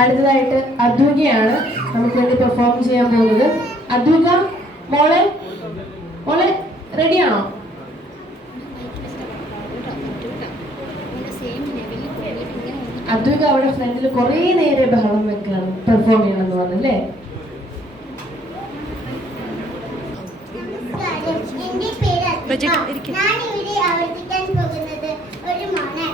അടുത്തതായിട്ട് അദ്വികയാണ് നമുക്ക് വേണ്ടി പെർഫോം ചെയ്യാൻ പോകുന്നത്. അദ്വിക മോളെ മോളെ റെഡിയാണോ? അദ്വിക അവിടെ ഫ്രണ്ടിൽ കുറേ നേരം ബഹളം വെക്കണം, പെർഫോം ചെയ്യണം എന്ന് പറഞ്ഞല്ലേ? ഞാൻ ഇവിടെ അവതരിക്കാൻ പോകുന്നത് ഒരു മോനെ.